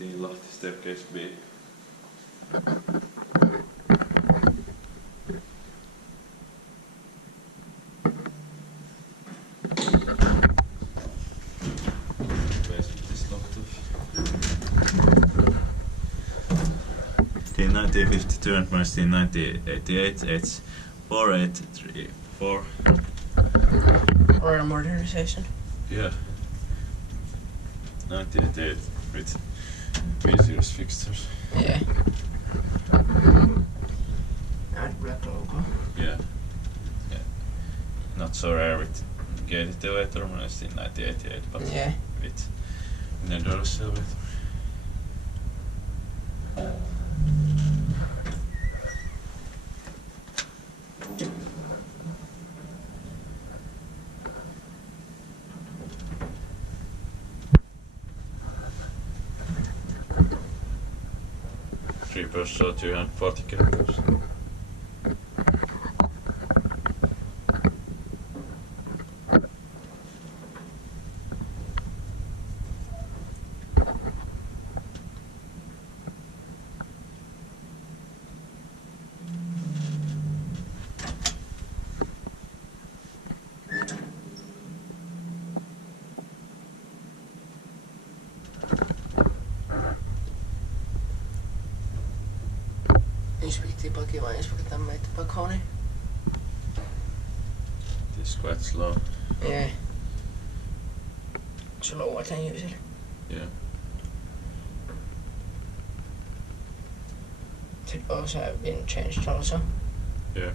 15 Lahti staircase B. Basement is locked off. 1952 and merged in 1988. It's 4834. Or a modernization. Yeah. 1988 with Fixtures fixtures. Yeah. And black logo. Yeah. Not so rare with gated elevator modernized in 1988, but Yeah. with innerdoors elevator. Three per so 240 kilograms. Inspecta på Kiwa, Inspecta meitä på Kone. It is quite slow. Yeah. Slower than usual. Yeah. It also have been changed also. Yeah.